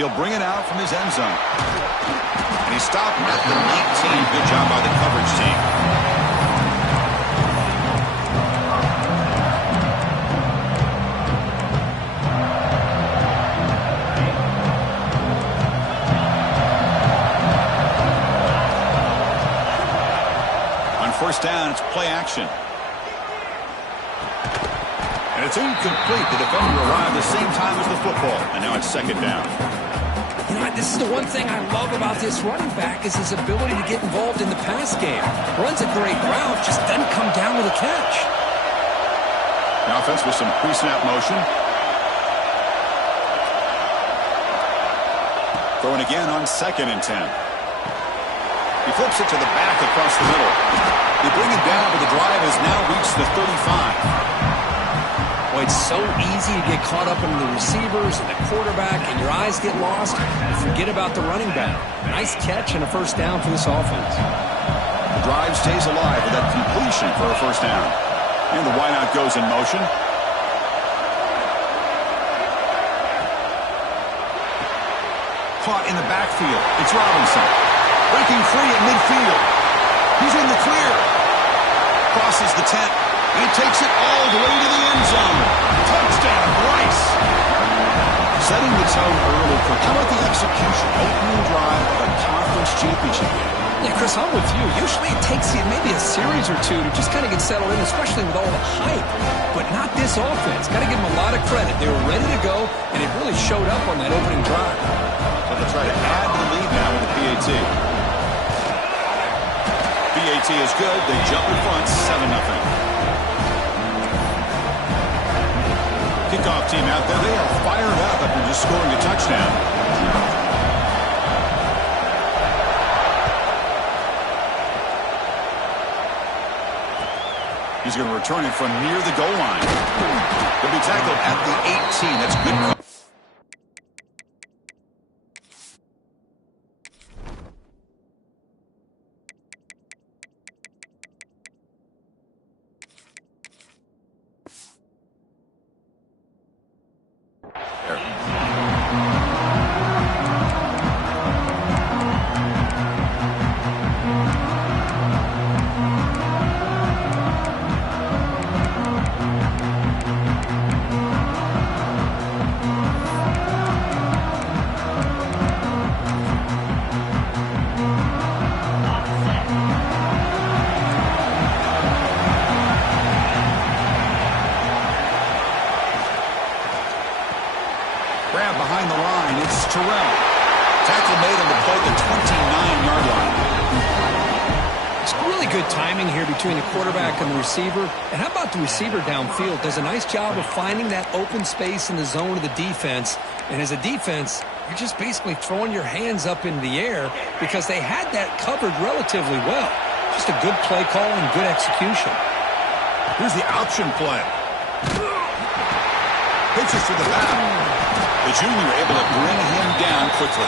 He'll bring it out from his end zone. And he stopped at the 19. Good job by the coverage team. On first down, it's play action. And it's incomplete. The defender arrived the same time as the football. And now it's second down. You know, this is the one thing I love about this running back is his ability to get involved in the pass game. Runs a great route, just doesn't come down with a catch. The offense with some pre-snap motion. Throwing again on 2nd and 10. He flips it to the back across the middle. They bring it down, but the drive has now reached the 35. Boy, it's so easy to get caught up in the receivers and the quarterback, and your eyes get lost. You forget about the running back. Nice catch and a first down for this offense. The drive stays alive with that completion for a first down. And the wideout goes in motion. Caught in the backfield. It's Robinson. Breaking free at midfield. He's in the clear. Crosses the 10. He takes it all the way to the end zone. Touchdown, Bryce. Setting the tone early. How about the execution? Opening drive of a conference championship game. Yeah, Chris, I'm with you. Usually it takes you maybe a series or two to just kind of get settled in, especially with all the hype. But not this offense. Got to give them a lot of credit. They were ready to go, and it really showed up on that opening drive. So they'll try to add to the lead now with the PAT. PAT is good. They jump in front, 7-0. Kickoff team out there. They are fired up after just scoring a touchdown. He's going to return it from near the goal line. He'll be tackled at the 18. That's good. Behind the line, it's Terrell. Tackle made on the play at the 29-yard line. It's really good timing here between the quarterback and the receiver. And how about the receiver downfield? Does a nice job of finding that open space in the zone of the defense. And as a defense, you're just basically throwing your hands up in the air because they had that covered relatively well. Just a good play call and good execution. Here's the option play. Pitches to the back. The junior able to bring him down quickly.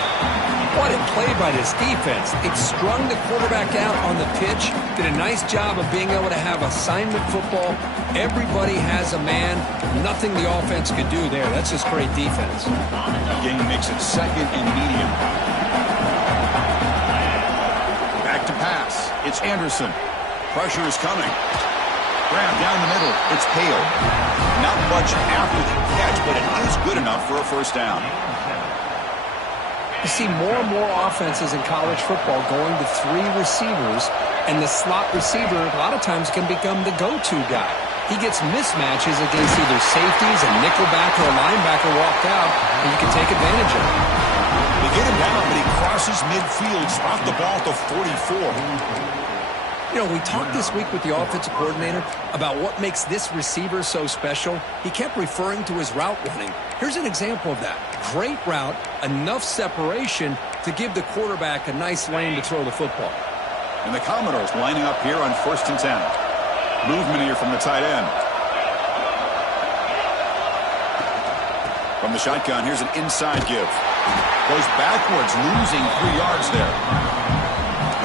What a play by this defense. It strung the quarterback out on the pitch. Did a nice job of being able to have assignment football. Everybody has a man. Nothing the offense could do there. That's just great defense. Game makes it 2nd and medium. Back to pass. It's Anderson. Pressure is coming. Grab down the middle. It's Hale. Not much after the catch, but it is good enough for a first down. You see more and more offenses in college football going to 3 receivers, and the slot receiver a lot of times can become the go-to guy. He gets mismatches against either safeties, a nickelback, or a linebacker walked out, and you can take advantage of it. They get him down, but he crosses midfield, spot the ball at the 44. You know, we talked this week with the offensive coordinator about what makes this receiver so special. He kept referring to his route running. Here's an example of that. Great route, enough separation to give the quarterback a nice lane to throw the football. And the Commodores lining up here on 1st and 10. Movement here from the tight end. From the shotgun, here's an inside give. Goes backwards, losing 3 yards there.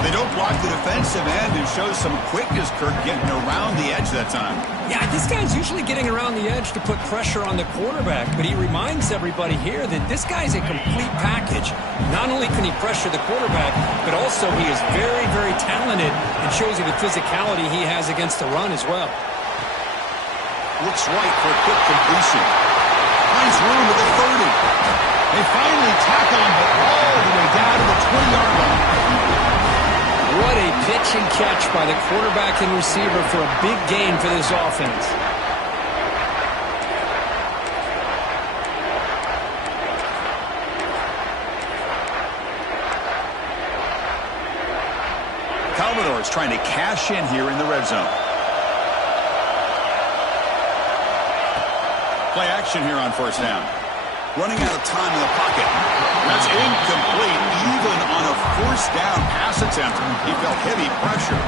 They don't block the defensive end and show some quickness, Kirk, getting around the edge that time. Yeah, this guy's usually getting around the edge to put pressure on the quarterback, but he reminds everybody here that this guy's a complete package. Not only can he pressure the quarterback, but also he is very, very talented and shows you the physicality he has against the run as well. Looks right for a quick completion. Finds room at the 30. They finally tackle him, but all the way down to the 20-yard line. What a pitch and catch by the quarterback and receiver for a big gain for this offense. Commodores trying to cash in here in the red zone. Play action here on first down. Running out of time in the pocket. That's incomplete. Even on a first down pass attempt, he felt heavy pressure.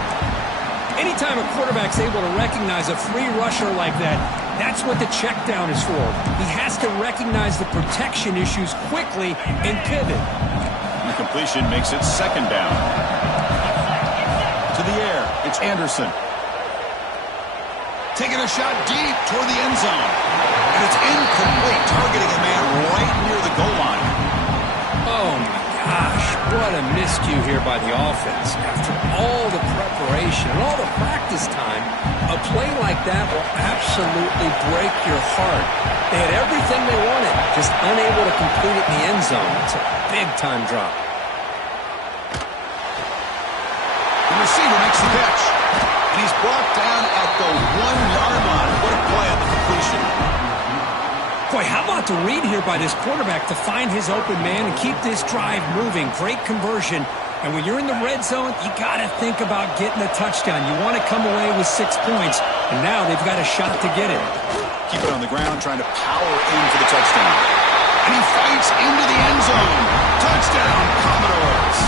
Anytime a quarterback's able to recognize a free rusher like that, that's what the check down is for. He has to recognize the protection issues quickly and pivot. The completion makes it second down. To the air, it's Anderson. Taking a shot deep toward the end zone. And it's incomplete, targeting a man right near the goal line. Oh, my gosh. What a miscue here by the offense. After all the preparation and all the practice time, a play like that will absolutely break your heart. They had everything they wanted, just unable to complete it in the end zone. It's a big-time drop. The receiver makes the catch. And he's brought down at the 1-yard line. What a play on the completion. Boy, how about the read here by this quarterback to find his open man and keep this drive moving. Great conversion. And when you're in the red zone, you got to think about getting a touchdown. You want to come away with 6 points. And now they've got a shot to get it. Keep it on the ground, trying to power in for the touchdown. And he fights into the end zone. Touchdown, Commodores.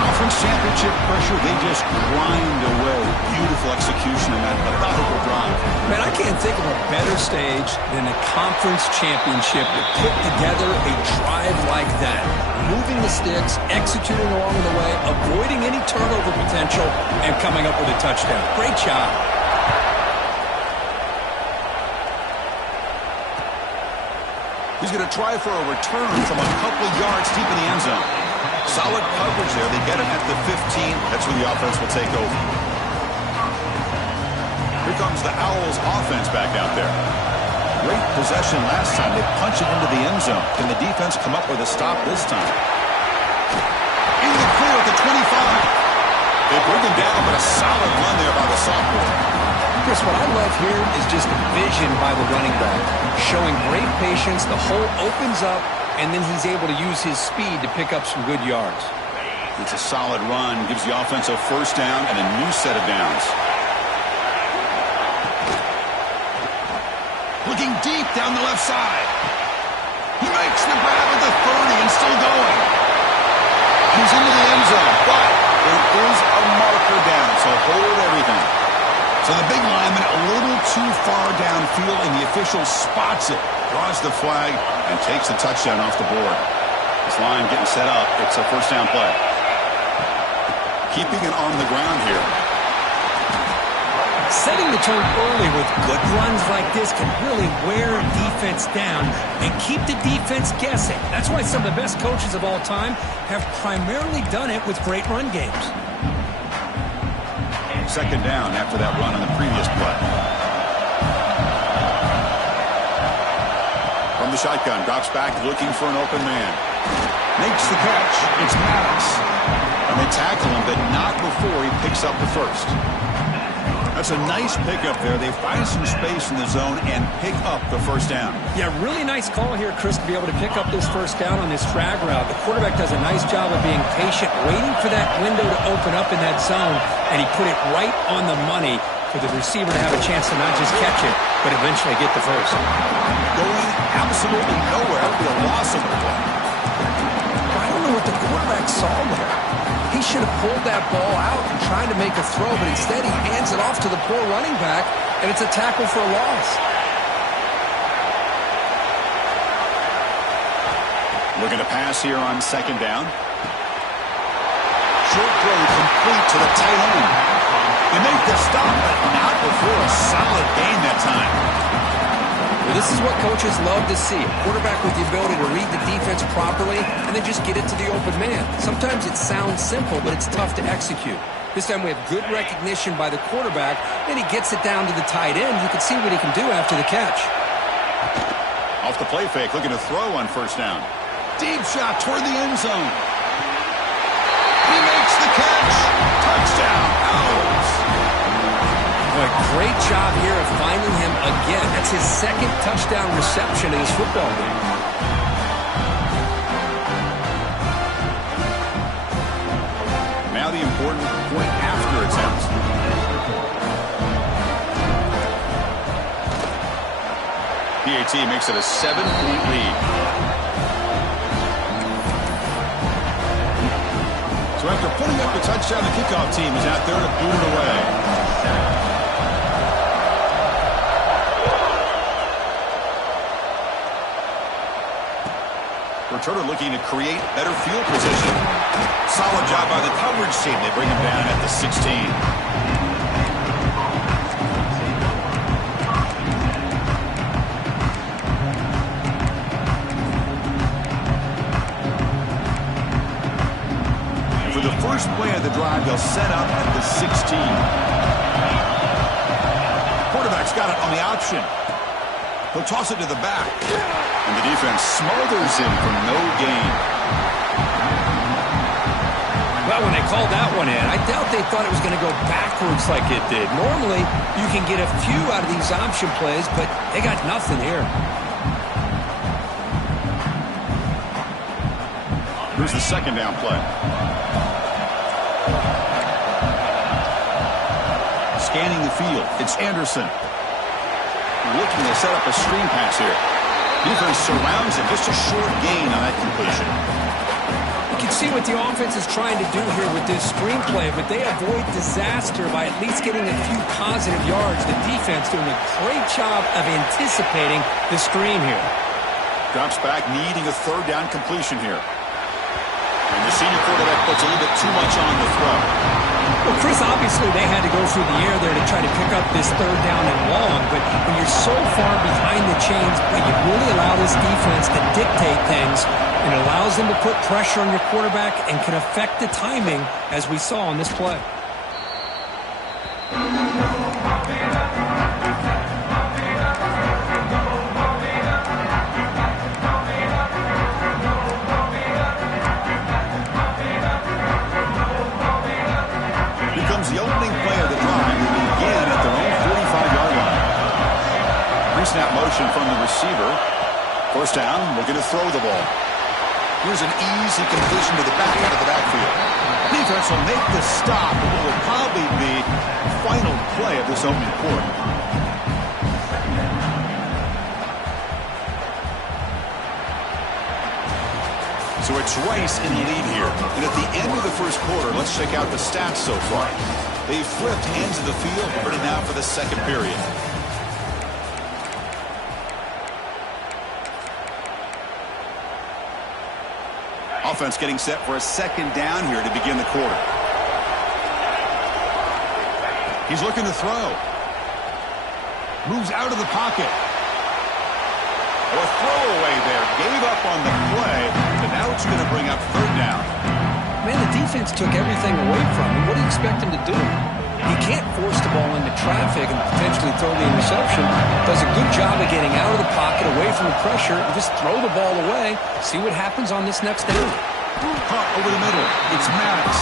Conference championship pressure, they just grind away. Beautiful execution in that methodical drive. Man, I can't think of a better stage than a conference championship to put together a drive like that. Moving the sticks, executing along the way, avoiding any turnover potential, and coming up with a touchdown. Great job. He's going to try for a return from a couple yards deep in the end zone. Solid coverage there. They get him at the 15. That's where the offense will take over. Here comes the Owls offense back out there. Great possession last time. They punch it into the end zone. Can the defense come up with a stop this time? In the clear at the 25. They bring him down, but a solid run there by the sophomore. Chris, what I love here is just the vision by the running back. Showing great patience. The hole opens up, and then he's able to use his speed to pick up some good yards. It's a solid run. Gives the offense a first down and a new set of downs. Looking deep down the left side. He makes the grab at the 30 and still going. He's into the end zone, but there is a marker down, so hold everything. So the big lineman a little too far downfield, and the official spots it, draws the flag, and takes the touchdown off the board. This line getting set up. It's a first down play. Keeping it on the ground here. Setting the tone early with good runs like this can really wear a defense down and keep the defense guessing. That's why some of the best coaches of all time have primarily done it with great run games. Second down after that run on the previous play. From the shotgun, drops back looking for an open man. Makes the catch. It's Maddox. And they tackle him, but not before he picks up the first. That's a nice pickup there. They find some space in the zone and pick up the first down. Yeah, really nice call here, Chris, to be able to pick up this first down on this drag route. The quarterback does a nice job of being patient, waiting for that window to open up in that zone, and he put it right on the money for the receiver to have a chance to not just catch it, but eventually get the first. Going absolutely nowhere. That would be a loss of the play. I don't know what the quarterback saw there. He should have pulled that ball out and tried to make a throw, but instead he hands it off to the poor running back, and it's a tackle for a loss. Looking to pass here on second down. short throw complete to the tight end. They make the stop, but not before a solid gain that time. Well, this is what coaches love to see. A quarterback with the ability to read the defense properly and then just get it to the open man. Sometimes it sounds simple, but it's tough to execute. This time we have good recognition by the quarterback, and he gets it down to the tight end. You can see what he can do after the catch. Off the play fake, looking to throw on first down. Deep shot toward the end zone. He makes the catch. Touchdown. Out. Boy, great job here of finding him again. That's his second touchdown reception in his football game. Now the important point after attempt. PAT makes it a 7-point lead. So after putting up the touchdown, the kickoff team is out there to boot it away. Returner looking to create better field position. Solid job by the coverage team. They bring him down at the 16. First play of the drive, they'll set up at the 16. Quarterback's got it on the option. He'll toss it to the back. And the defense smothers him for no gain. Well, when they called that one in, I doubt they thought it was going to go backwards like it did. Normally, you can get a few out of these option plays, but they got nothing here. Here's the second down play. Scanning the field, it's Anderson. Looking to set up a screen pass here. Defense surrounds him, just a short gain on that completion. You can see what the offense is trying to do here with this screenplay, but they avoid disaster by at least getting a few positive yards. The defense doing a great job of anticipating the screen here. Drops back, needing a third down completion here. And the senior quarterback puts a little bit too much on the throw. Well, Chris, obviously they had to go through the air there to try to pick up this third down and long, but when you're so far behind the chains, you really allow this defense to dictate things, and it allows them to put pressure on your quarterback and can affect the timing, as we saw on this play. The opening play of the drive will begin at their own 45-yard line. Pre-snap motion from the receiver. First down, looking to throw the ball. Here's an easy completion to the back out of the backfield. Defense will make the stop, but will probably be the final play of this opening quarter. So it's Rice in the lead here. And at the end of the first quarter, let's check out the stats so far. They've flipped ends of the field, ready now for the second period. Offense getting set for a second down here to begin the quarter. He's looking to throw. Moves out of the pocket. A throwaway there. Gave up on the play, but now it's going to bring up third down. Man, the defense took everything away from him. What do you expect him to do? He can't force the ball into traffic and potentially throw the interception. Does a good job of getting out of the pocket, away from the pressure, and just throw the ball away. See what happens on this next down. Caught over the middle. It's Maddox.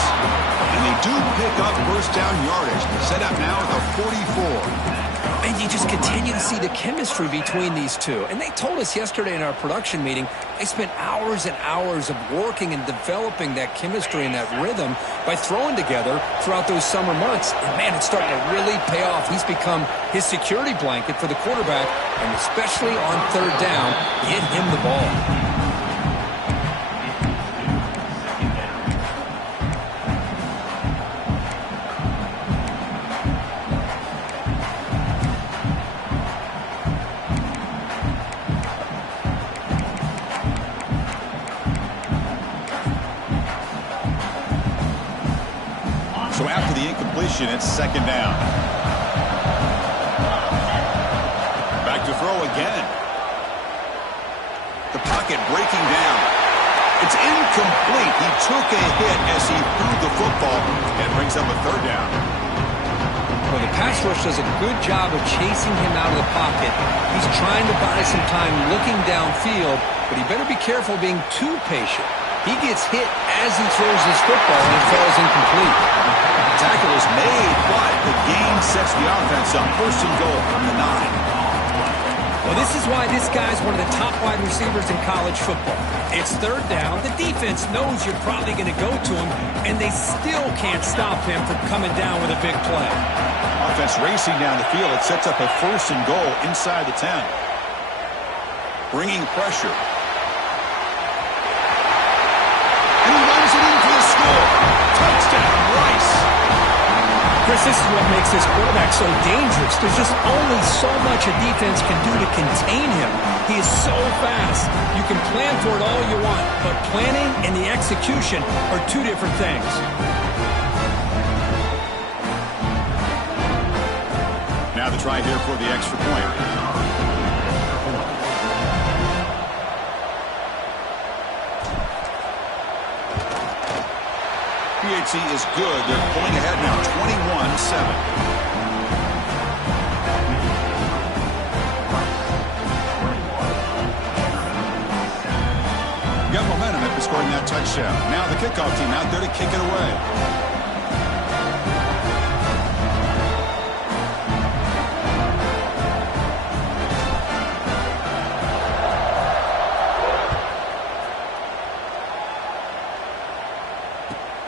And they do pick up first down yardage. Set up now at the 44. And you just continue to see the chemistry between these two. And they told us yesterday in our production meeting, they spent hours and hours of working and developing that chemistry and that rhythm by throwing together throughout those summer months. And man, it's starting to really pay off. He's become his security blanket for the quarterback, and especially on third down, get him the ball. So after the incompletion, it's second down. Back to throw again. The pocket breaking down. It's incomplete. He took a hit as he threw the football and brings up a third down. Well, the pass rush does a good job of chasing him out of the pocket. He's trying to buy some time looking downfield, but he better be careful being too patient. He gets hit as he throws his football and it falls incomplete. Tackle is made, but the gain sets the offense up. First and goal from the 9. Well, this is why this guy's one of the top wide receivers in college football. It's third down. The defense knows you're probably going to go to him, and they still can't stop him from coming down with a big play. Offense racing down the field. It sets up a first and goal inside the 10. Bringing pressure. And he runs it in for the score. Touchdown, Rice. Chris, this is what makes this quarterback so dangerous. There's just only so much a defense can do to contain him. He is so fast. You can plan for it all you want, but planning and the execution are two different things. Now the try here for the extra point. PAT is good. They're pulling ahead now, 21-7. Got momentum after scoring that touchdown. Now the kickoff team out there to kick it away.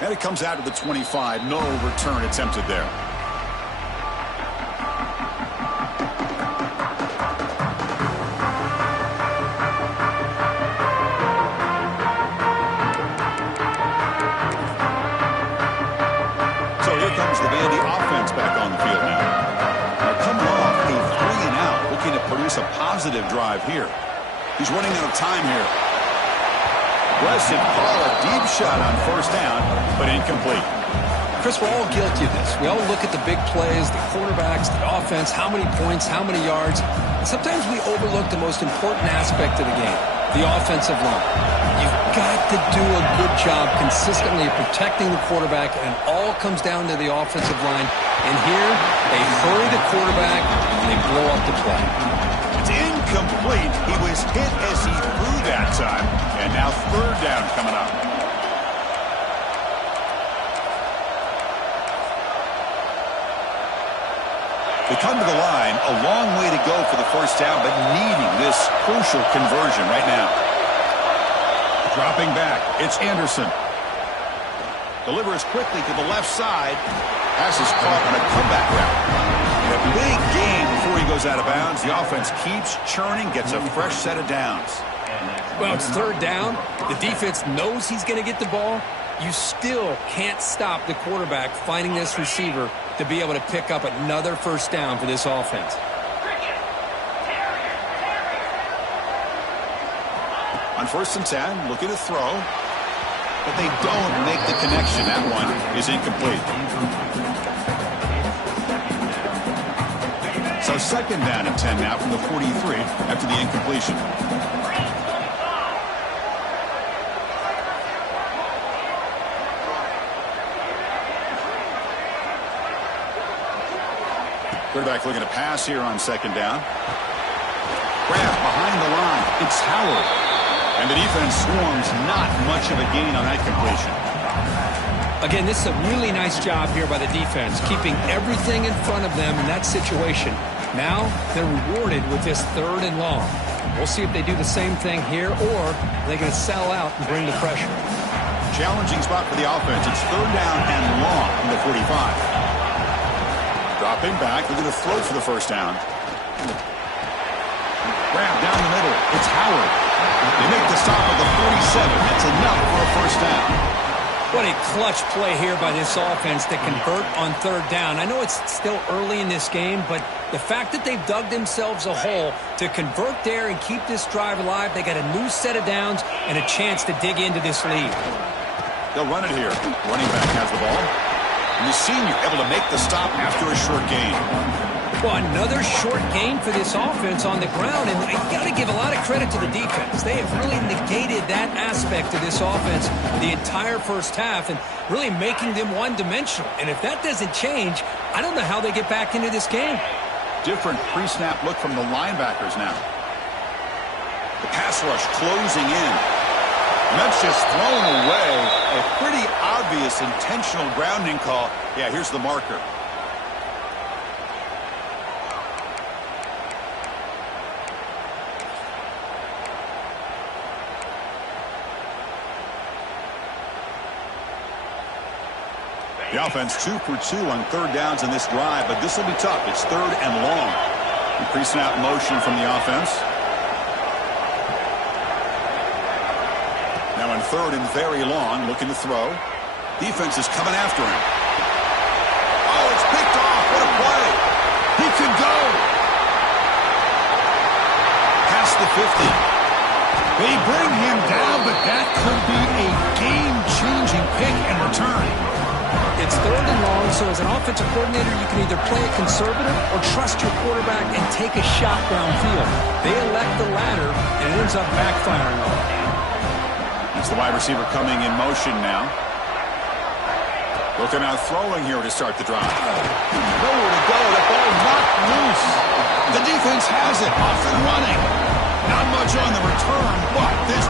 And it comes out of the 25. No return attempted there. So here comes the Vandy offense back on the field now. They're coming off a 3-and-out, looking to produce a positive drive here. He's running out of time here. Aggressive call, a deep shot on first down, but incomplete. Chris, we're all guilty of this. We all look at the big plays, the quarterbacks, the offense, how many points, how many yards. And sometimes we overlook the most important aspect of the game, the offensive line. You've got to do a good job consistently protecting the quarterback, and it all comes down to the offensive line. And here, they hurry the quarterback, and they blow up the play. It's incomplete. He was hit as he threw that time. And now third down coming up. They come to the line, a long way to go for the first down, but needing this crucial conversion right now. Dropping back, it's Anderson. Delivers quickly to the left side. Pass is caught on a comeback route. And a big gain before he goes out of bounds. The offense keeps churning, gets a fresh set of downs. Well, it's third down. The defense knows he's going to get the ball. You still can't stop the quarterback finding this receiver to be able to pick up another first down for this offense. On first and 10, looking to throw. But they don't make the connection. That one is incomplete. So second down and 10 now from the 43 after the incompletion. Quarterback looking to pass here on second down. Grab behind the line. It's Howard. And the defense swarms, not much of a gain on that completion. Again, this is a really nice job here by the defense, keeping everything in front of them in that situation. Now they're rewarded with this third and long. We'll see if they do the same thing here, or they're going to sell out and bring the pressure. Challenging spot for the offense. It's third down and long from the 45. Dropping back, looking to throw for the first down. Grab down the middle. It's Howard. They make the stop at the 47. That's enough for a first down. What a clutch play here by this offense to convert on third down. I know it's still early in this game, but the fact that they've dug themselves a hole to convert there and keep this drive alive, they got a new set of downs and a chance to dig into this lead. They'll run it here. Running back has the ball. And the senior able to make the stop after a short gain. Well, another short gain for this offense on the ground, and you got to give a lot of credit to the defense. They have really negated that aspect of this offense the entire first half and really making them one-dimensional. And if that doesn't change, I don't know how they get back into this game. Different pre-snap look from the linebackers now. The pass rush closing in. And that's just thrown away. A pretty obvious intentional grounding call. Yeah, here's the marker. The offense 2 for 2 on third downs in this drive, but this will be tough. It's third and long. The pre-snap motion from the offense. Now in third and very long, looking to throw. Defense is coming after him. Oh, it's picked off. What a play. He can go. Past the 50. They bring him down, but that could be a game-changing pick and return. It's third and long, so as an offensive coordinator, you can either play it conservative or trust your quarterback and take a shot downfield. They elect the latter, and it ends up backfiring on them. It's the wide receiver coming in motion now. Looking out throwing here to start the drive. Nowhere to go. The ball knocked loose. The defense has it. Off and running. Not much on the return, but this...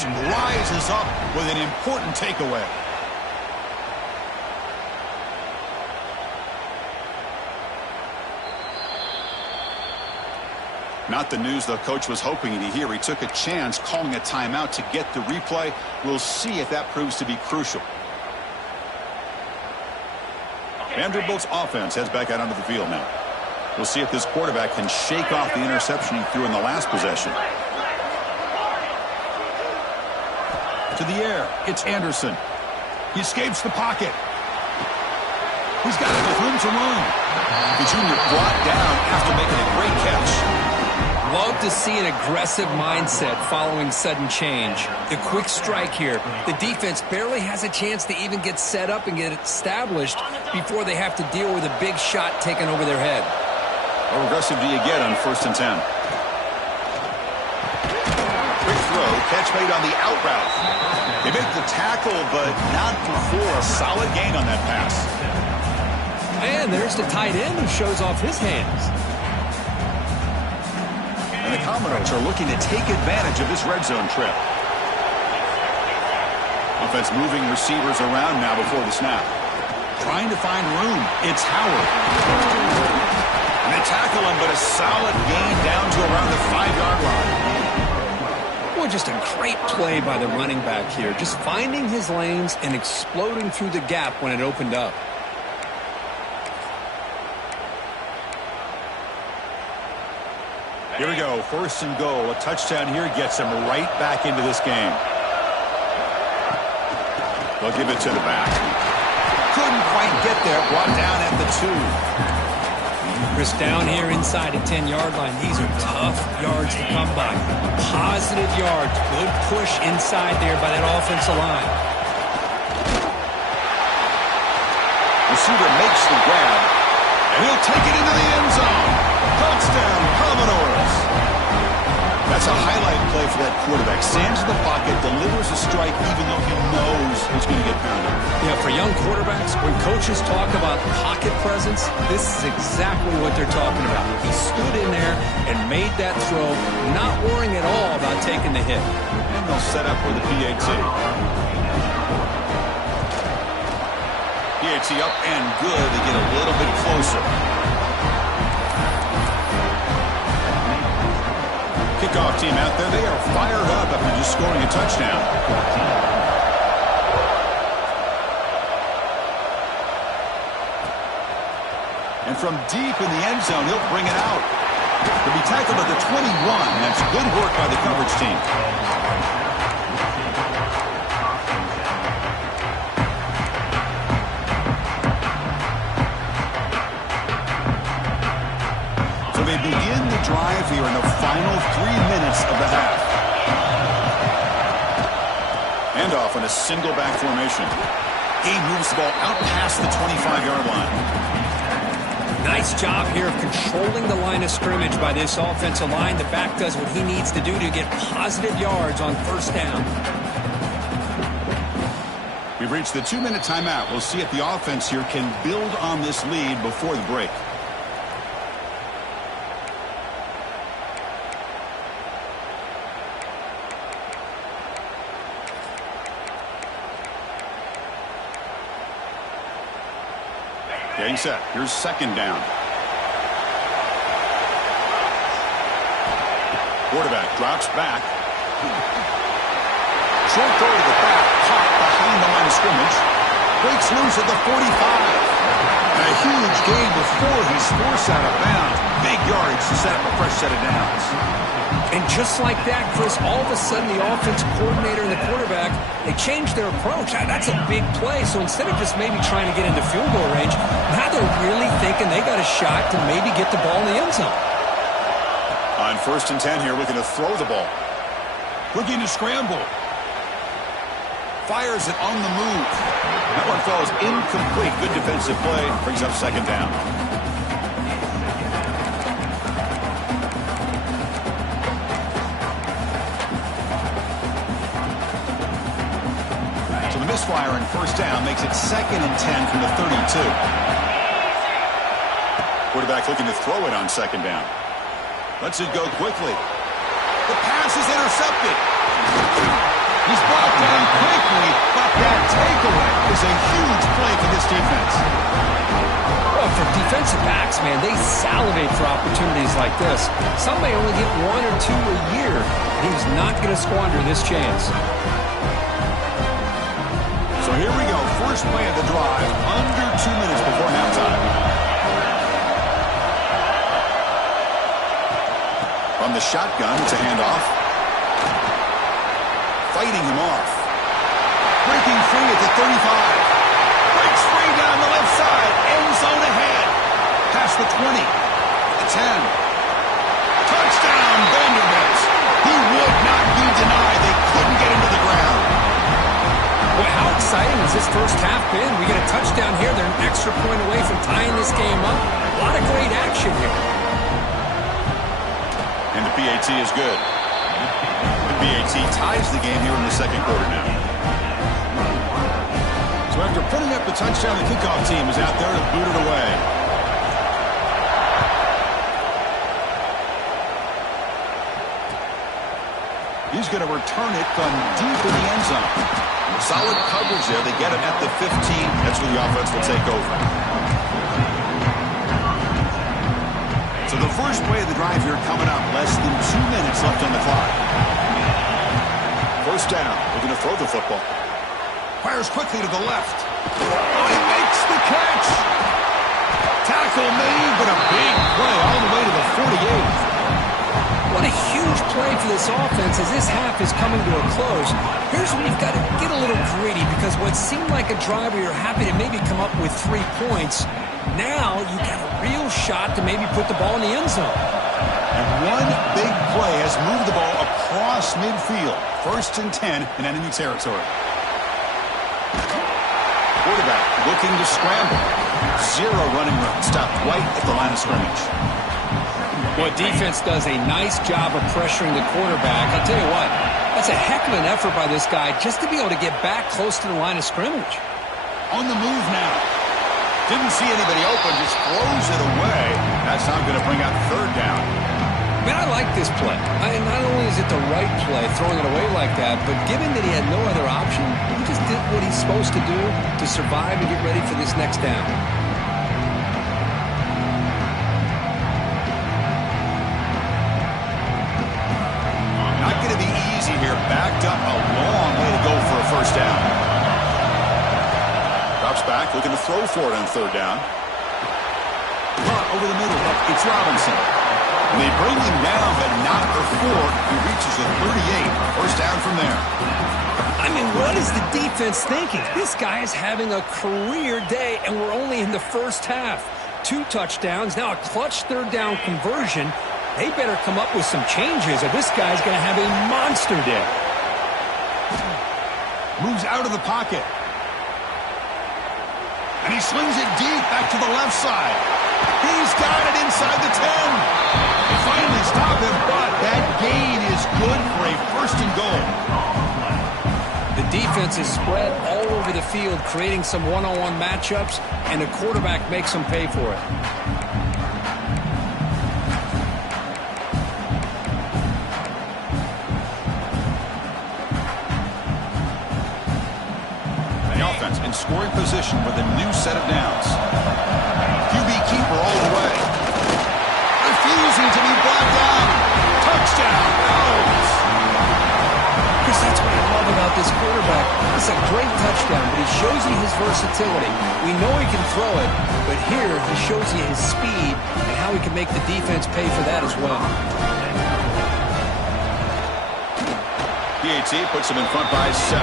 rises up with an important takeaway. Not the news the coach was hoping to hear. He took a chance calling a timeout to get the replay. We'll see if that proves to be crucial. Vanderbilt's offense heads back out onto the field now. We'll see if this quarterback can shake off the interception he threw in the last possession. To the air, it's Anderson. He escapes the pocket. He's got enough room to run. The junior brought down after making a great catch. Love to see an aggressive mindset following sudden change. The quick strike here. The defense barely has a chance to even get set up and get established before they have to deal with a big shot taken over their head. How aggressive do you get on 1st and 10? Quick throw, catch made on the out route. They make the tackle, but not before a solid gain on that pass. And there's the tight end who shows off his hands. And the Commodores are looking to take advantage of this red zone trip. Offense moving receivers around now before the snap. Trying to find room. It's Howard. And they tackle him, but a solid gain down to around the 5-yard line. Boy, just a great play by the running back here. Just finding his lanes and exploding through the gap when it opened up. Here we go, 1st and goal. A touchdown here gets him right back into this game. They'll give it to the back. Couldn't quite get there. Brought down at the 2. Chris, down here inside the 10-yard line, these are tough yards to come by. Positive yards. Good push inside there by that offensive line. Receiver makes the grab, and he'll take it into the end zone. Touchdown, Commodores. That's a highlight play for that quarterback. Stands in the pocket, delivers a strike even though he knows he's going to get pounded. Yeah, for young quarterbacks, when coaches talk about pocket presence, this is exactly what they're talking about. He stood in there and made that throw, not worrying at all about taking the hit. And they'll set up for the PAT. PAT up and good to get a little bit closer. Kickoff team out there, they are fired up after just scoring a touchdown. And from deep in the end zone, he'll bring it out. He'll be tackled at the 21. That's good work by the coverage team. So they begin the drive here in the final 3 minutes of the half. in a single back formation. He moves the ball out past the 25-yard line. Nice job here of controlling the line of scrimmage by this offensive line. The back does what he needs to do to get positive yards on first down. We've reached the 2-minute timeout. We'll see if the offense here can build on this lead before the break. Getting set. Here's second down. Quarterback drops back. Short throw to the back. Caught behind the line of scrimmage. Breaks loose at the 45. And a huge gain before he's forced out of bounds. Big yards to set up a fresh set of downs. And just like that, Chris, all of a sudden the offense coordinator and the quarterback, they changed their approach. That's a big play. So instead of just maybe trying to get into field goal range, now they're really thinking they got a shot to maybe get the ball in the end zone. On 1st and 10 here, looking to throw the ball. Looking to scramble. Fires it on the move. That one falls incomplete. Good defensive play. Brings up second down. Misfire in first down makes it 2nd and 10 from the 32. Quarterback looking to throw it on second down. Lets it go quickly. The pass is intercepted. He's brought down quickly, but that takeaway is a huge play for this defense. Well, for defensive backs, man, they salivate for opportunities like this. Some may only get 1 or 2 a year. He's not going to squander this chance. So here we go, first play of the drive, under 2 minutes before halftime. From the shotgun, it's a handoff. Fighting him off. Breaking free at the 35. Breaks free down the left side, end zone ahead. Past the 20, the 10. Touchdown, Vanderbilt. He would not be denied. They couldn't get him to the ground. Well, how exciting has this first half been? We get a touchdown here. They're an extra point away from tying this game up. A lot of great action here. And the PAT is good. The PAT ties the game here in the second quarter now. So after putting up the touchdown, the kickoff team is out there to boot it away. He's going to return it from deep in the end zone. Solid coverage there. They get him at the 15. That's where the offense will take over. So the first play of the drive here coming up. Less than 2 minutes left on the clock. First down. Looking to throw the football. Fires quickly to the left. Oh, he makes the catch. Tackle made, but a big play all the way to the 48. What a huge play for this offense as this half is coming to a close. Here's where you've got to get a little gritty because what seemed like a drive where you're happy to maybe come up with 3 points, now you got a real shot to maybe put the ball in the end zone. And one big play has moved the ball across midfield. 1st and 10 in enemy territory. Quarterback looking to scramble. 0 running room. Stopped right at the line of scrimmage. Well, defense does a nice job of pressuring the quarterback. I'll tell you what, that's a heck of an effort by this guy just to be able to get back close to the line of scrimmage. On the move now. Didn't see anybody open, just throws it away. That's not going to bring out third down. Man, I like this play. Not only is it the right play, throwing it away like that, but given that he had no other option, he just did what he's supposed to do to survive and get ready for this next down. Not going to be easy here. Backed up a long way to go for a first down. Drops back, looking to throw for it on third down. Over the middle, it's Robinson. And they bring him down, but not before he reaches the 38. First down from there. I mean, what is the defense thinking? This guy is having a career day, and we're only in the first half. 2 touchdowns, now a clutch third down conversion. They better come up with some changes, or this guy's going to have a monster day. Moves out of the pocket. And he slings it deep back to the left side. He's got it inside the 10. They finally stop him, but that gain is good for a first and goal. The defense is spread all over the field, creating some one-on-one matchups, and the quarterback makes them pay for it. The offense in scoring position with a new set of downs. QB keeper all the way. Refusing to be brought down. Touchdown. Out. Chris, that's what I love about this quarterback. It's a great touchdown, but he shows you his versatility. We know he can throw it, but here he shows you his speed and how he can make the defense pay for that as well. PAT puts him in front by 7.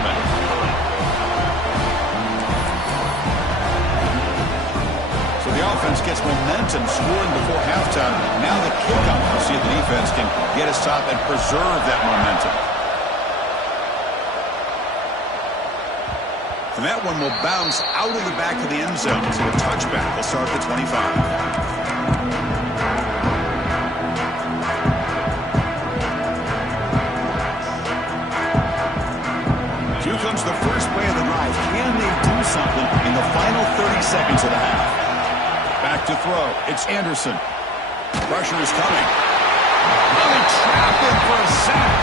The offense gets momentum scoring before halftime. Now the kickoff. We'll see if the defense can get a stop and preserve that momentum. And that one will bounce out of the back of the end zone. So a touchback will start at the 25. Here comes the first play of the drive. Can they do something in the final 30 seconds of the half? Back to throw. It's Anderson. Pressure is coming. Oh, they trap him for a sack.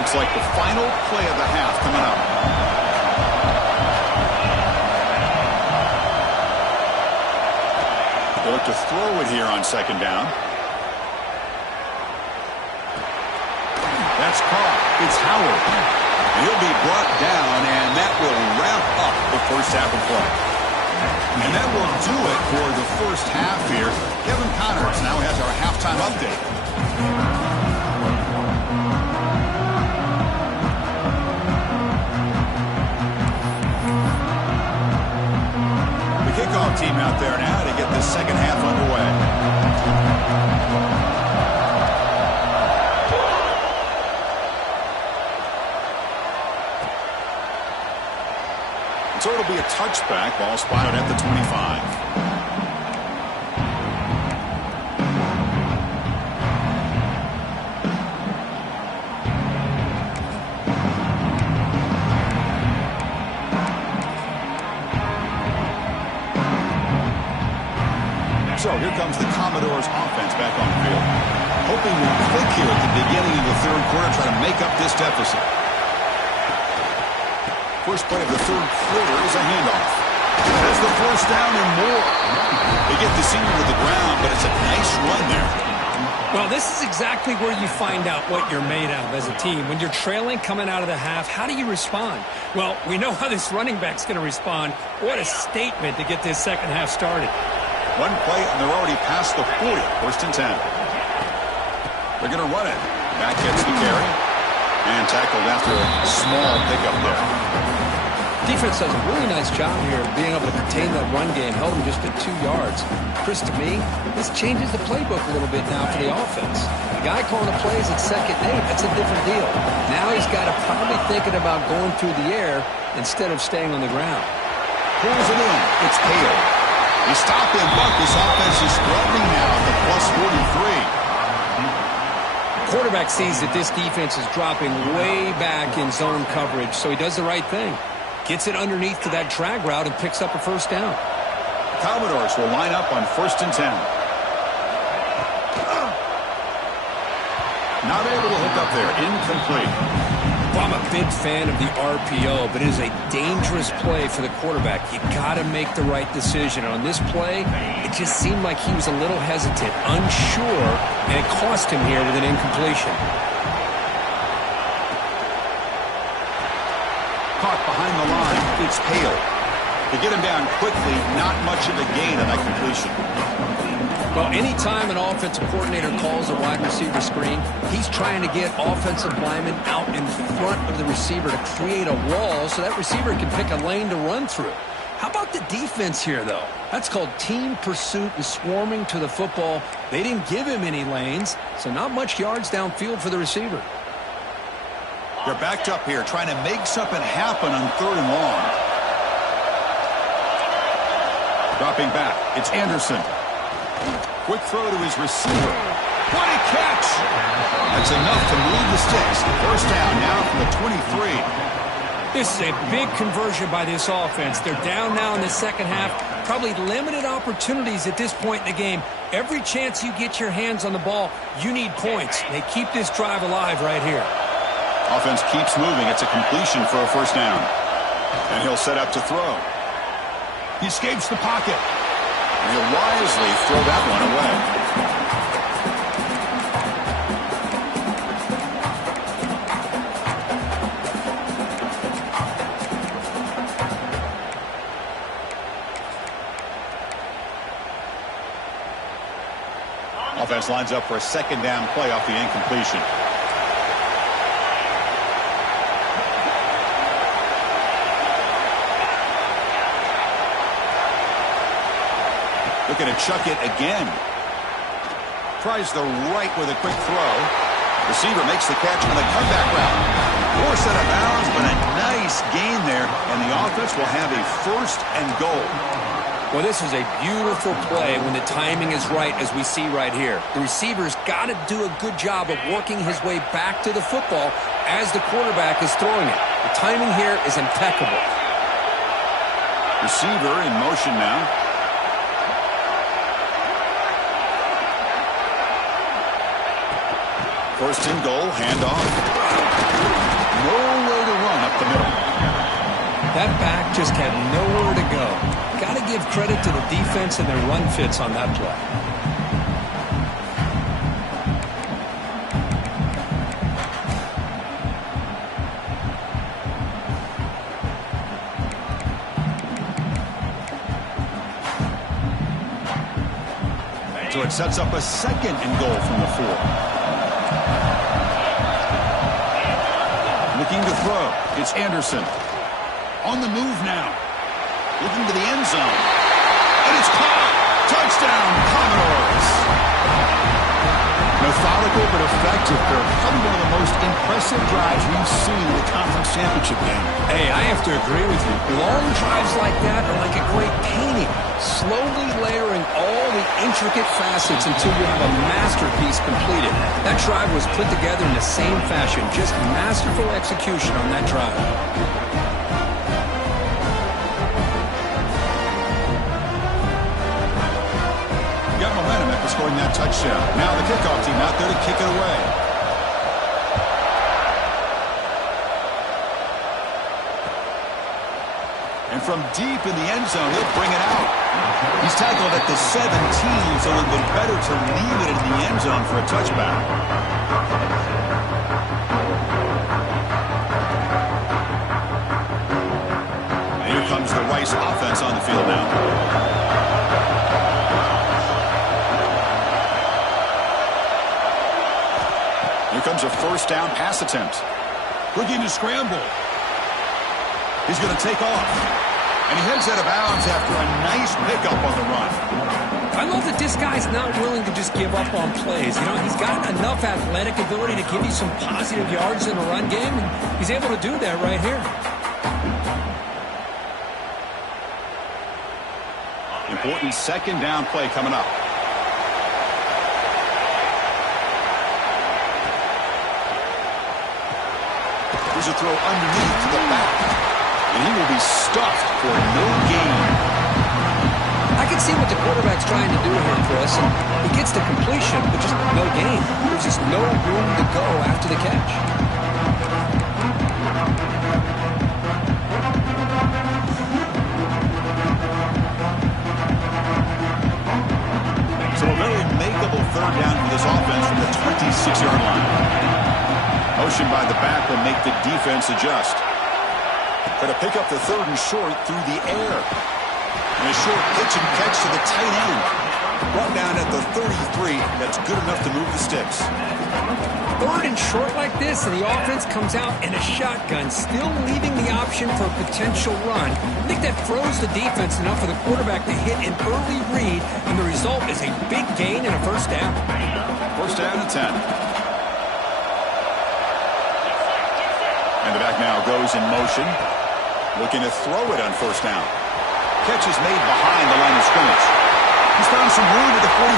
Looks like the final play of the half coming up. They look to throw it here on second down. That's caught. It's Howard. He'll be brought down, and that will wrap up the first half of play. And that will do it for the first half here. Kevin Connors now has our halftime update. The kickoff team out there now to get the second half underway. So it'll be a touchback. Ball spotted at the 25. So here comes the Commodores offense back on the field. Hoping to click here at the beginning of the third quarter, try to make up this deficit. First play of the third quarter is a handoff. That's the first down and more. They get the senior to the ground, but it's a nice run there. Well, this is exactly where you find out what you're made of as a team. When you're trailing coming out of the half, how do you respond? Well, we know how this running back's going to respond. What a statement to get this second half started. One play, and they're already past the 40. First and 10. They're going to run it. Back gets the carry. And tackled after a small pickup there. Defense does a really nice job here of being able to contain that run game. Held him just at 2 yards. Chris, to me, this changes the playbook a little bit now for the offense. The guy calling the plays at 2nd and 8, that's a different deal. Now he's got to probably thinking about going through the air instead of staying on the ground. Pulls it in. It's Hale. They stop him, but this offense is struggling now at the plus 43. Quarterback sees that this defense is dropping way back in zone coverage, so he does the right thing. Gets it underneath to that drag route and picks up a first down. Commodores will line up on 1st and 10. Not able to hook up there. Incomplete. Well, I'm a big fan of the RPO, but it is a dangerous play for the quarterback. You got to make the right decision. On this play, it just seemed like he was a little hesitant, unsure, and it cost him here with an incompletion. Caught behind the line. It's Hale. To get him down quickly, not much of a gain on that completion. Well, anytime an offensive coordinator calls a wide receiver screen, he's trying to get offensive linemen out in front of the receiver to create a wall so that receiver can pick a lane to run through. How about the defense here, though. That's called team pursuit and swarming to the football. They didn't give him any lanes, so not much yards downfield for the receiver. They're backed up here, trying to make something happen on 3rd and long. Dropping back, it's Anderson. Quick throw to his receiver. What a catch! That's enough to move the sticks. First down now from the 23. This is a big conversion by this offense. They're down now in the second half. Probably limited opportunities at this point in the game. Every chance you get your hands on the ball, you need points. They keep this drive alive right here. Offense keeps moving. It's a completion for a first down. And he'll set up to throw. He escapes the pocket. And he'll wisely throw that one away. Offense lines up for a second down play off the incompletion. Looking to chuck it again. Tries the right with a quick throw. Receiver makes the catch on the comeback route. Forced out of bounds, but a nice gain there, and the offense will have a 1st and goal. Well, this is a beautiful play when the timing is right, as we see right here. The receiver's got to do a good job of working his way back to the football as the quarterback is throwing it. The timing here is impeccable. Receiver in motion now. First and goal, handoff. Nowhere to run up the middle. That back just had nowhere to go. Got to give credit to the defense and their run fits on that play. So it sets up a 2nd and goal from the 4. Looking to throw. It's Anderson. On the move now. Looking to the end zone. And it's caught. Touchdown, Commodores. Methodical but effective. They're probably one of the most impressive drives we've seen in the conference championship game. Hey, I have to agree with you. Long drives like that are like a great painting. Slowly layering all the intricate facets until you have a masterpiece completed. That drive was put together in the same fashion. Just masterful execution on that drive. Got momentum after scoring that touchdown. Now the kickoff team out there to kick it away. And from deep in the end zone, he'll bring it out. He's tackled at the 17, so it would have been better to leave it in the end zone for a touchback. And here comes the Rice offense on the field now. Here comes a first down pass attempt. Looking to scramble. He's going to take off. And he heads out of bounds after a nice pickup on the run. I love that this guy's not willing to just give up on plays. You know, he's got enough athletic ability to give you some positive yards in the run game, and he's able to do that right here. Important second down play coming up. There's a throw underneath to the back. And he will be stuffed for no gain. I can see what the quarterback's trying to do here, Chris. He gets the completion, but just no gain. There's just no room to go after the catch. So a very makeable third down for this offense from the 26-yard line. Motion by the back will make the defense adjust. Going to pick up the 3rd and short through the air. And a short pitch and catch to the tight end. Brought down at the 33. That's good enough to move the sticks. Third and short like this, and the offense comes out in a shotgun, still leaving the option for a potential run. I think that throws the defense enough for the quarterback to hit an early read, and the result is a big gain and a first down. First down and 10. And the back now goes in motion, looking to throw it on first down. Catch is made behind the line of scrimmage. He's found some room at the 45.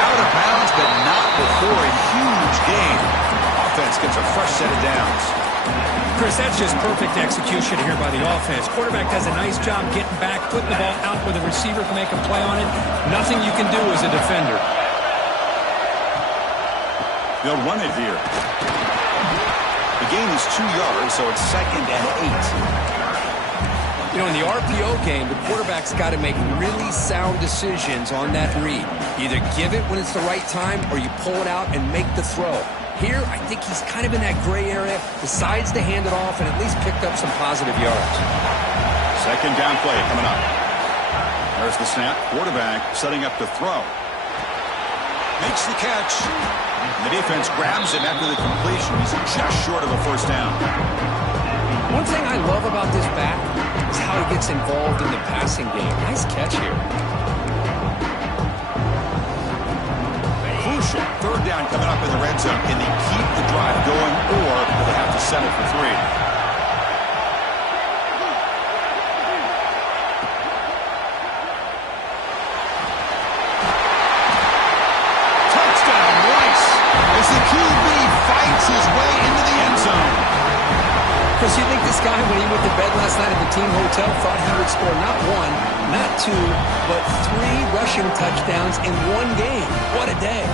Out of bounds, but not before a huge gain. Offense gets a fresh set of downs. Chris, that's just perfect execution here by the offense. Quarterback does a nice job getting back, putting the ball out where the receiver can make a play on it. Nothing you can do as a defender. They'll run it here. The gain is 2 yards, so it's 2nd and 8. You know, in the RPO game, the quarterback's got to make really sound decisions on that read. Either give it when it's the right time or you pull it out and make the throw. Here, I think he's kind of in that gray area, decides to hand it off and at least picked up some positive yards. Second down play coming up. There's the snap. Quarterback setting up to throw. Makes the catch. The defense grabs him after the completion. He's just short of a first down. One thing I love about this back is how he gets involved in the passing game. Nice catch here. Crucial. Third down coming up in the red zone. Can they keep the drive going, or will they have to settle for 3? Touchdown, Rice, as the QB fights his way into the end zone. Chris, you think this guy, when he went to bed last night at the team hotel, thought he would score not 1, not 2, but 3 rushing touchdowns in one game? What a day.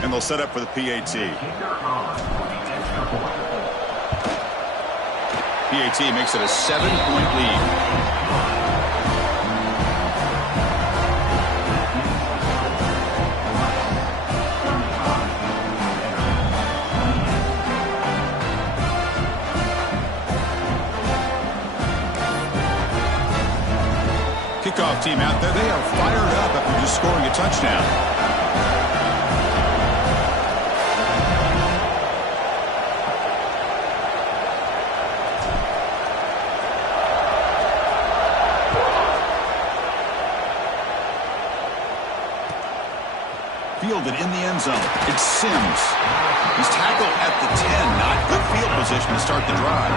And they'll set up for the PAT. PAT makes it a 7-point lead. Kickoff team out there. They are fired up after just scoring a touchdown. Fielded in the end zone. It's Sims. He's tackled at the 10. Not good field position to start the drive.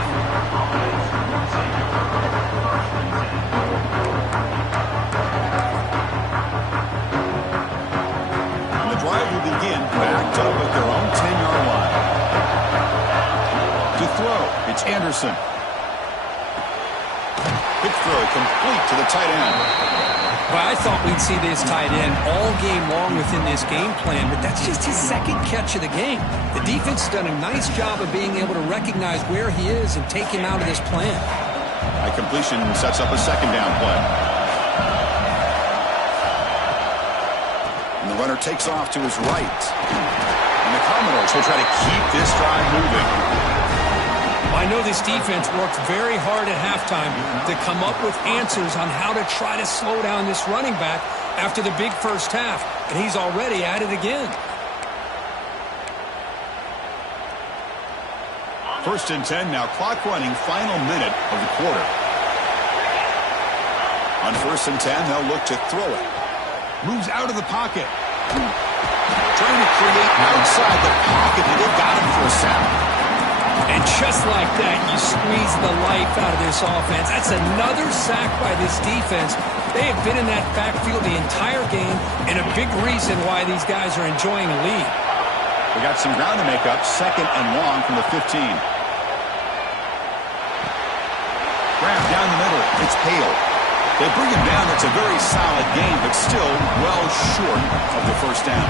And the drive will begin backed up at their own 10-yard line. To throw, it's Anderson. Quick throw complete to the tight end. Well, I thought we'd see this tight end all game long within this game plan, but that's just his second catch of the game. The defense has done a nice job of being able to recognize where he is and take him out of this plan. High completion sets up a second down play. And the runner takes off to his right. And the Commodores will try to keep this drive moving. I know this defense worked very hard at halftime to come up with answers on how to try to slow down this running back after the big first half, and he's already at it again. First and 10 now, clock running, final minute of the quarter. On first and 10, they'll look to throw it. Moves out of the pocket. Trying to create outside the pocket, and they've got him for a sack. And just like that, you squeeze the life out of this offense. That's another sack by this defense. They have been in that backfield the entire game, and a big reason why these guys are enjoying a lead. We got some ground to make up, 2nd and long from the 15. Grab down It's pale. They bring him down. It's a very solid game, but still well short of the first down.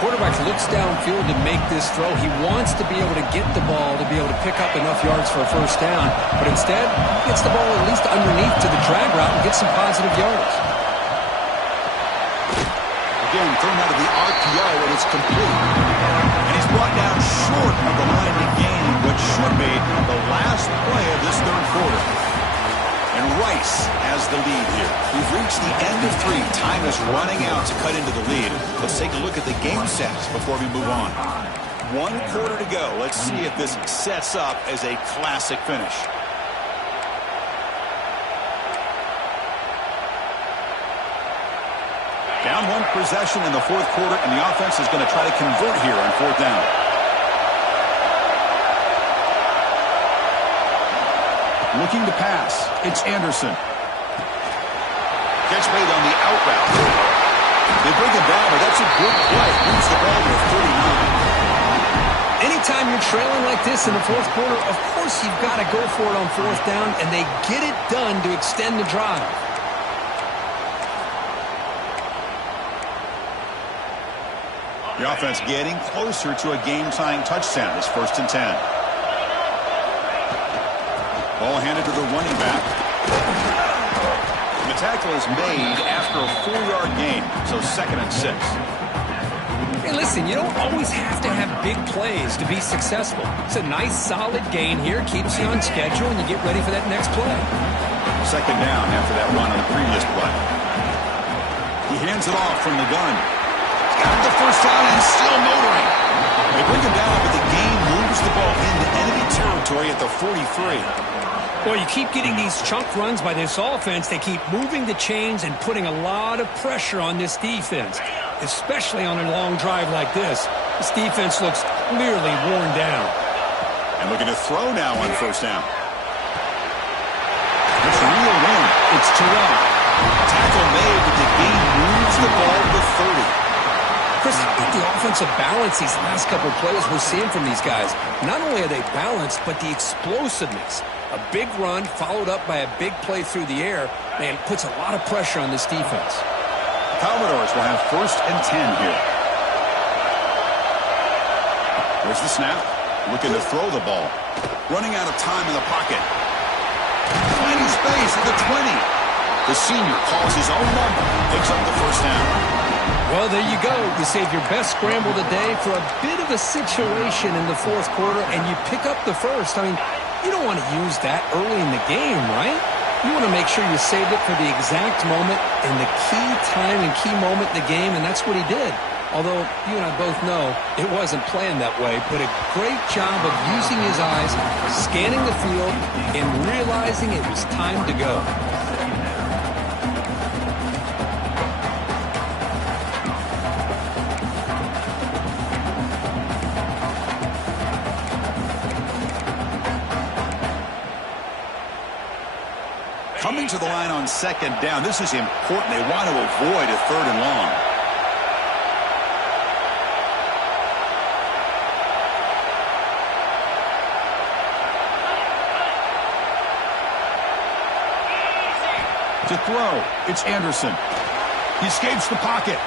Quarterback looks downfield to make this throw. He wants to be able to get the ball to be able to pick up enough yards for a first down, but instead he gets the ball at least underneath to the drag route and gets some positive yards. Again, thrown out of the RPO, and it's complete. And he's brought down short of the line to gain what should be the last play of this third quarter. And Rice has the lead here. We've reached the end of 3. Time is running out to cut into the lead. Let's take a look at the game sets before we move on. 1 quarter to go. Let's see if this sets up as a classic finish. Down 1 possession in the fourth quarter, and the offense is going to try to convert here on 4th down. Looking to pass. It's Anderson. Catch made on the out route. They bring him down, but that's a good play. Moves the ball to the 39. Anytime you're trailing like this in the fourth quarter, of course you've got to go for it on 4th down, and they get it done to extend the drive. The offense getting closer to a game-tying touchdown. It's 1st and 10. Ball handed to the running back. The tackle is made after a 4-yard gain, so 2nd and 6. Hey, listen, you don't always have to have big plays to be successful. It's a nice, solid gain here. Keeps you on schedule, and you get ready for that next play. 2nd down after that run on the previous play. He hands it off from the gun. He's got the first down and still motoring. They bring him down, but the game moves the ball into enemy territory at the 43. Well, you keep getting these chunk runs by this offense. They keep moving the chains and putting a lot of pressure on this defense, especially on a long drive like this. This defense looks clearly worn down. And looking to throw now on 1st down. It's real in. It's Terrell. Tackle made, but the game moves the ball to 30. Chris, how about the offensive balance these last couple of plays we're seeing from these guys? Not only are they balanced, but the explosiveness. A big run followed up by a big play through the air, man, puts a lot of pressure on this defense. The Commodores will have 1st and 10 here. There's the snap. Looking to throw the ball. Running out of time in the pocket. Finding space at the 20. The senior calls his own number. Picks up the 1st down. Well, there you go. You save your best scramble of the day for a bit of a situation in the fourth quarter, and you pick up the first. I mean, you don't want to use that early in the game, right? You want to make sure you save it for the exact moment and the key time and key moment in the game, and that's what he did. Although you and I both know it wasn't planned that way, but a great job of using his eyes, scanning the field, and realizing it was time to go. Coming to the line on 2nd down. This is important. They want to avoid a 3rd and long. To throw, it's Anderson. He escapes the pocket.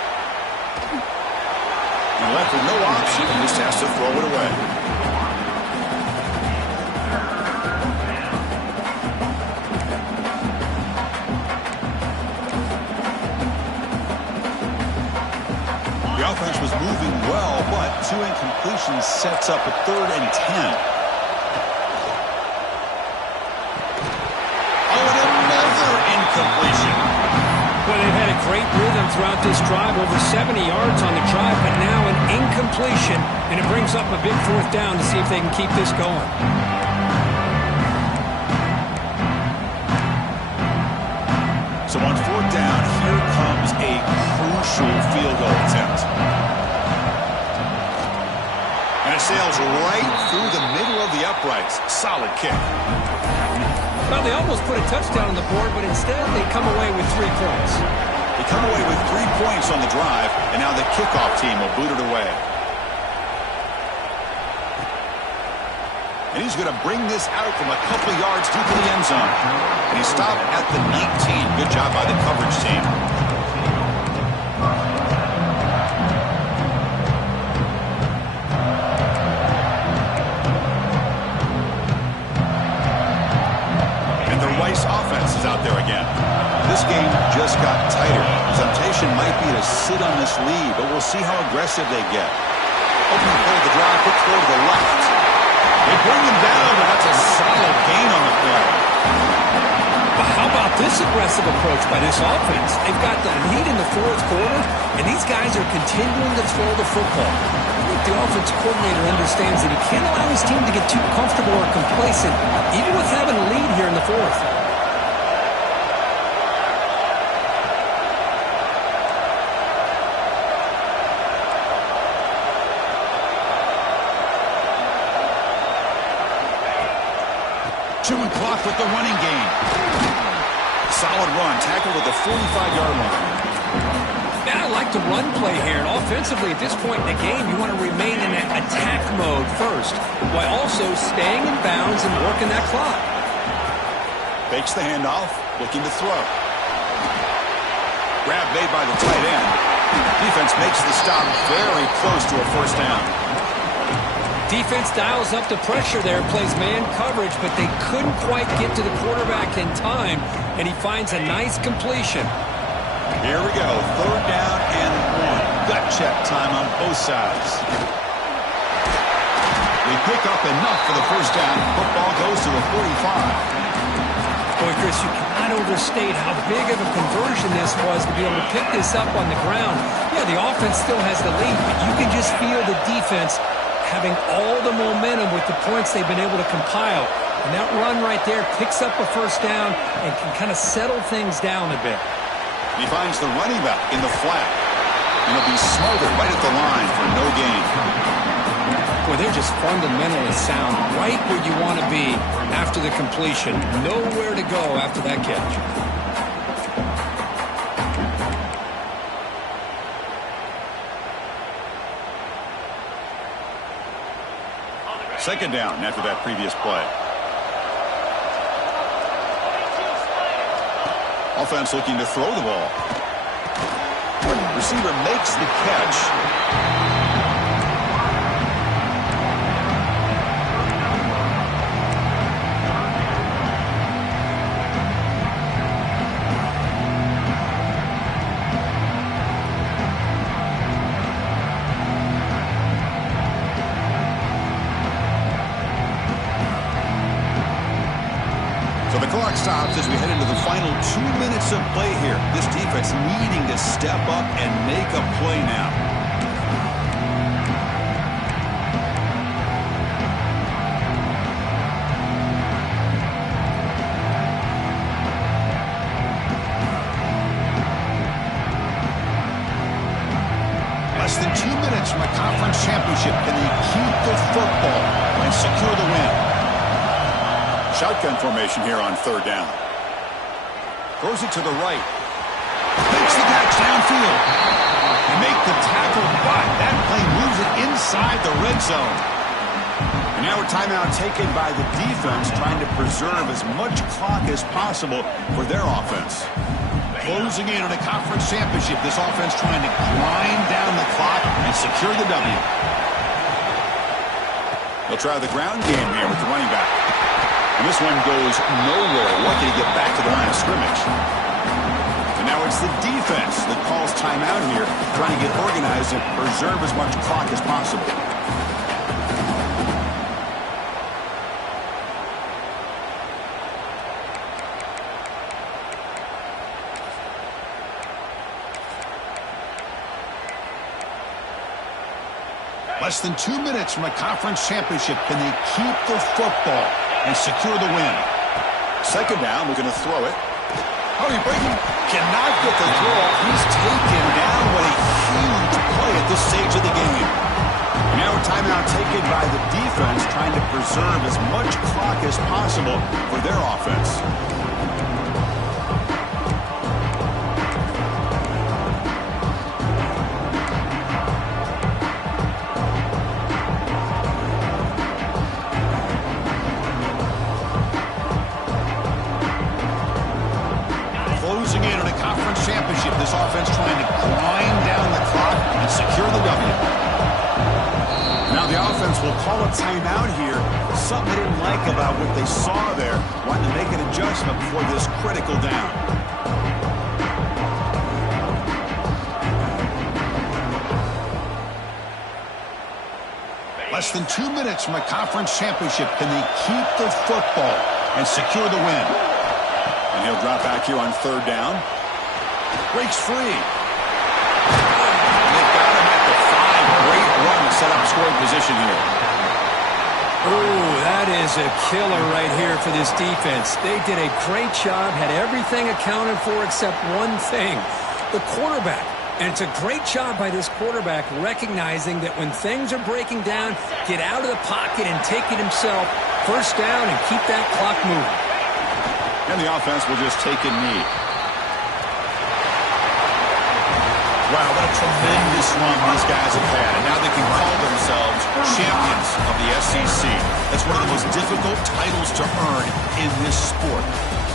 And left with no option. He just has to throw it away. Offense was moving well, but 2 incompletions sets up a 3rd and 10. Oh, and another incompletion. Well, they've had a great rhythm throughout this drive, over 70 yards on the drive, but now an incompletion, and it brings up a big 4th down to see if they can keep this going. So on 4th down, here comes a crucial field goal attempt. And it sails right through the middle of the uprights. Solid kick. Well, they almost put a touchdown on the board, but instead they come away with 3 points. They come away with 3 points on the drive, and now the kickoff team will boot it away. And he's going to bring this out from a couple of yards deep in the end zone. And he stopped at the 19. Good job by the coverage team. And the Rice offense is out there again. This game just got tighter. The temptation might be to sit on this lead, but we'll see how aggressive they get. Opening play of the drive, quick throw to the left. They bring him down, but that's a solid gain on the play. But how about this aggressive approach by this offense? They've got the lead in the fourth quarter, and these guys are continuing to throw the football. I think the offense coordinator understands that he can't allow his team to get too comfortable or complacent, even with having a lead here in the fourth. Chewing clock with the running game. Solid run, tackled at the 45-yard line. Man, I like the run play here. And offensively, at this point in the game, you want to remain in that attack mode first, while also staying in bounds and working that clock. Fakes the handoff, looking to throw. Grab made by the tight end. Defense makes the stop very close to a first down. Defense dials up the pressure there, plays man coverage, but they couldn't quite get to the quarterback in time, and he finds a nice completion. Here we go, third down and one. Gut check time on both sides. They pick up enough for the first down. Football goes to the 45. Boy, Chris, you cannot overstate how big of a conversion this was to be able to pick this up on the ground. Yeah, the offense still has the lead, but you can just feel the defense having all the momentum with the points they've been able to compile. And that run right there picks up a first down and can kind of settle things down a bit. He finds the running back in the flat. And he'll be smothered right at the line for no gain. Boy, they're just fundamentally sound, right where you want to be after the completion. Nowhere to go after that catch. Second down after that previous play. Offense looking to throw the ball. Receiver makes the catch. Stops as we head into the final 2 minutes of play here. This defense needing to step up and make a play now. Less than 2 minutes from a conference championship. Can they keep the football and secure the win? Shotgun formation here on third down. Throws it to the right. Makes the catch downfield. They make the tackle, but that play moves it inside the red zone. And now a timeout taken by the defense, trying to preserve as much clock as possible for their offense. Closing in on a conference championship, this offense trying to grind down the clock and secure the W. They'll try the ground game here with the running back. And this one goes nowhere. Lucky to get back to the line of scrimmage. And now it's the defense that calls timeout here, trying to get organized and preserve as much clock as possible. Less than 2 minutes from a conference championship. Can they keep the football and secure the win? Second down, we're going to throw it. Oh, he cannot get the throw. He's taken down with a huge play at this stage of the game. Now a timeout taken by the defense, trying to preserve as much clock as possible for their offense. offense will call a timeout here. Something they didn't like about what they saw there. Wanting to make an adjustment before this critical down. Less than 2 minutes from a conference championship. Can they keep the football and secure the win? And he'll drop back here on 3rd down. Breaks free. And they've got him at the 5. Great run to set up scoring position here. Oh, that is a killer right here for this defense. They did a great job, had everything accounted for except one thing, the quarterback. And it's a great job by this quarterback recognizing that when things are breaking down, get out of the pocket and take it himself. 1st down and keep that clock moving. And the offense will just take a knee. Wow, what a tremendous run these guys have had. And now they can call themselves champions of the SEC. That's one of the most difficult titles to earn in this sport.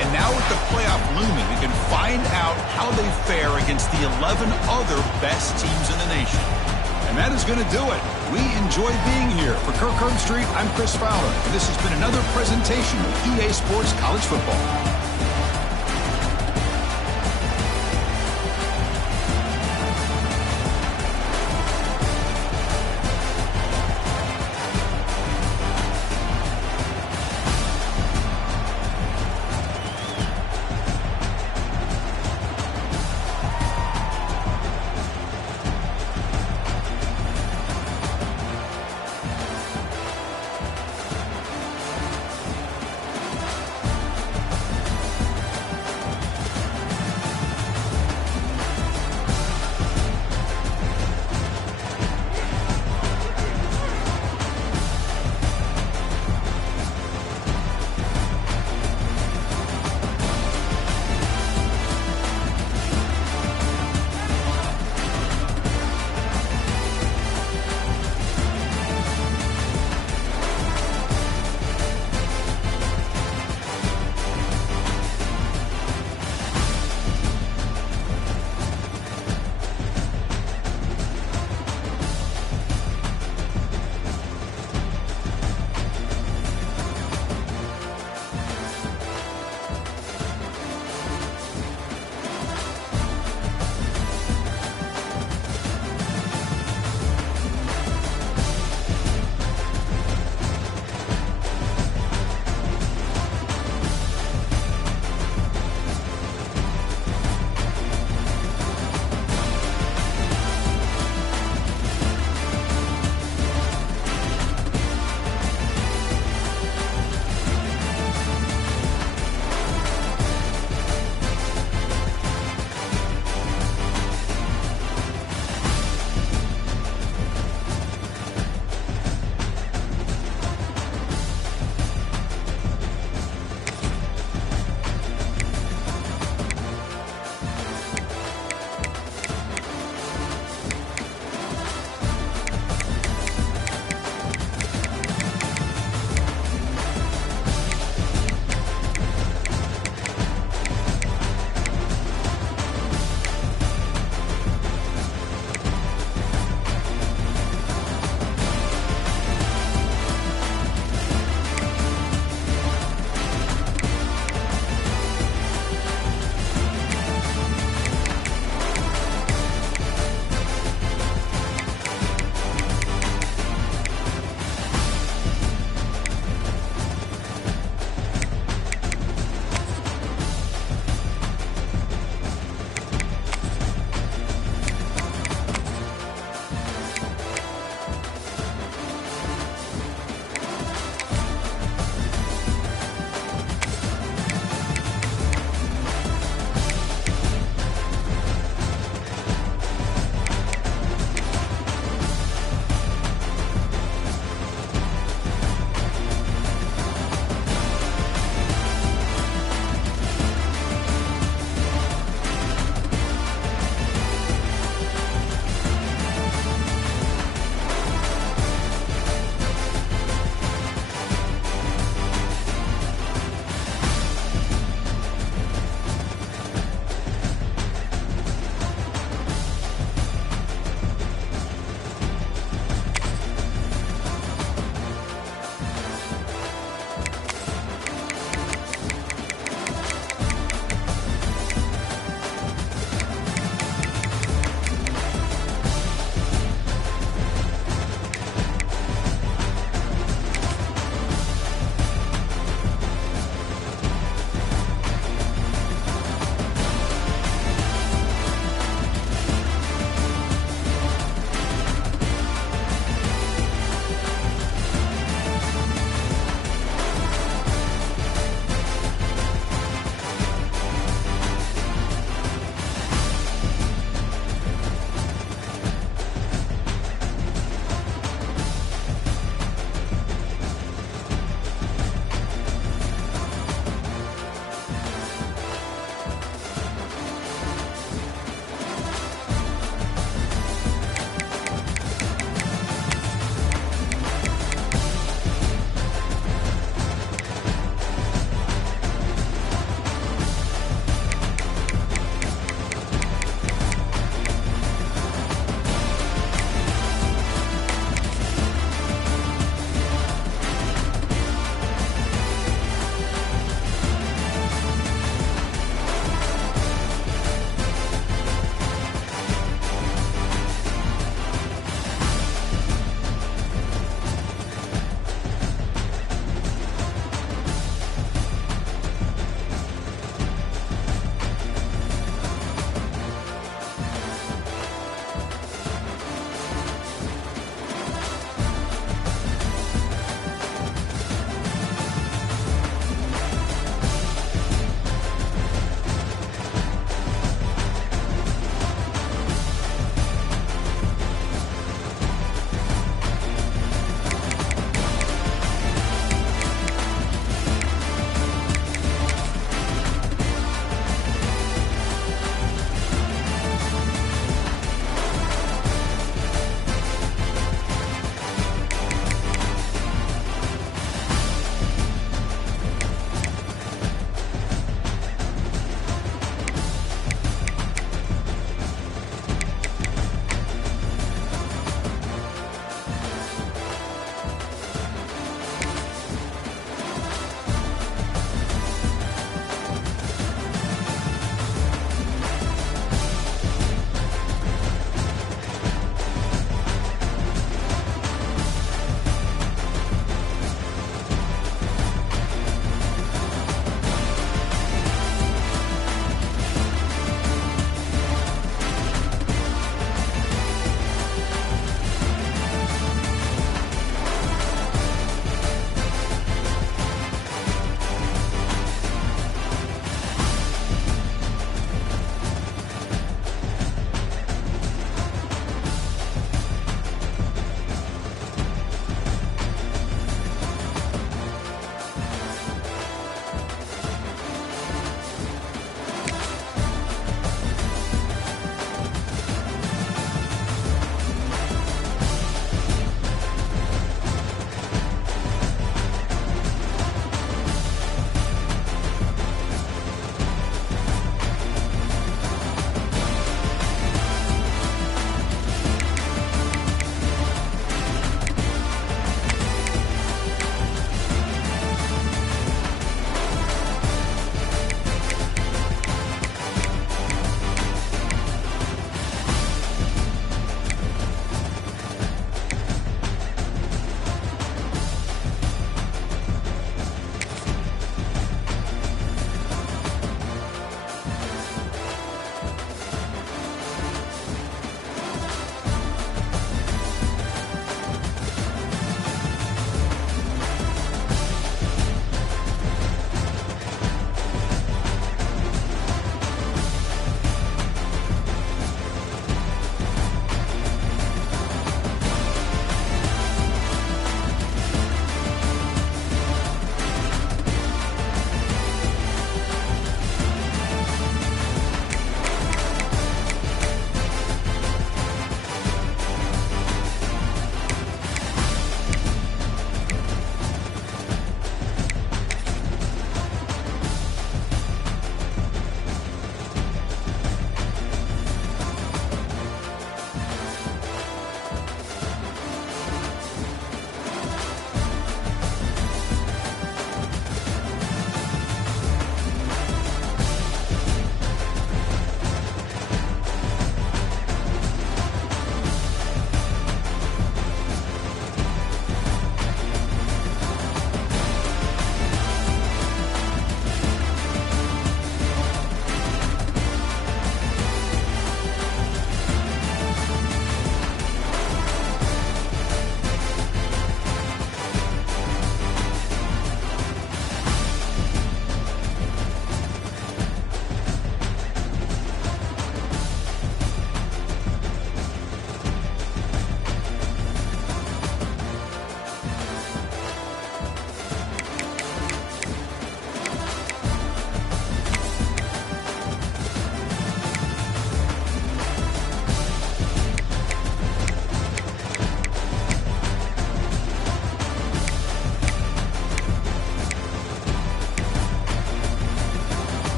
And now with the playoff looming, we can find out how they fare against the 11 other best teams in the nation. And that is going to do it. We enjoy being here. For Kirk Herbstreit, I'm Chris Fowler. And this has been another presentation of EA Sports College Football.